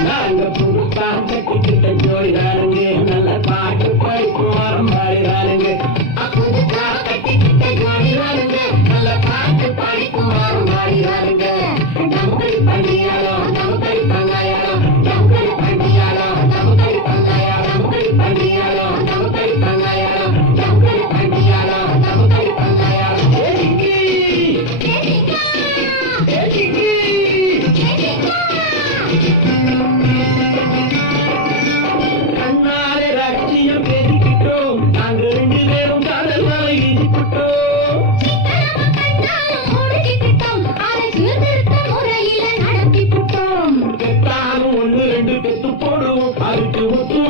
நாங்க புதுசா கட்டிக்கிட்ட ஜோடிதானுங்க நல்ல பாட்டு படிக்கும் பாடுறானுங்க புதுசா கட்டிக்கிட்ட ஜோடிதானுங்க நல்ல பாட்டு படிக்கும் பாடுறானுங்க நமக்கடி பண்டியாலோ நமக்கடி பங்காயாலோ நமக்கடி பண்டியாலோ நமக்கடி பங்காயாலோ நமக்கடி பண்டியாலோ நமக்கடி பங்காயாலோ நமக்கடி பண்டியாலோ நமக்கடி பங்காயாலோ ஏடிக்கி ஏடிக்கி கண்ணாலே Thank you.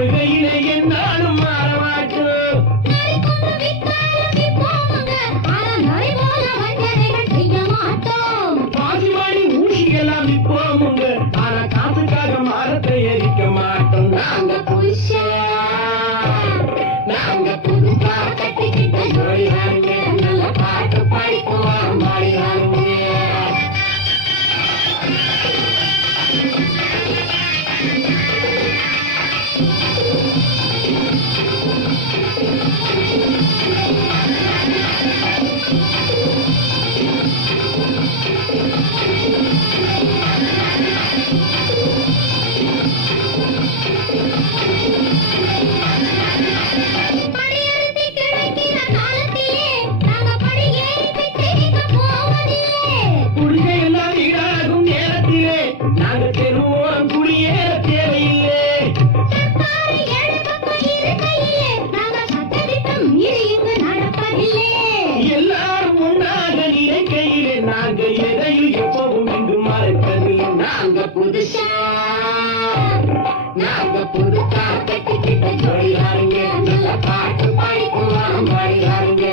எங்க நாங்க எதையும் எப்பவும் இங்கு மறைப்பது நாங்க புதுசா? நாங்க புதுசா கட்டிக்கிட்ட தொழிலாருங்க நல்லா பாட்டு படிக்குவான் படிலாருங்க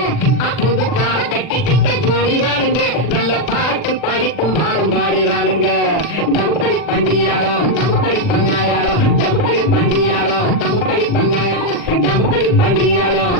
புதுசா கட்டிக்கிட்ட தொழிலாருங்க நல்ல பாட்டு படிக்குவான் படிலாருங்க நம்படி பண்ணியாலும் நம்படி பண்ணாயாலும் நம்படி பண்ணியாலும் நம்படி பண்ணாயாலும் நம்படி பண்ணியாலும்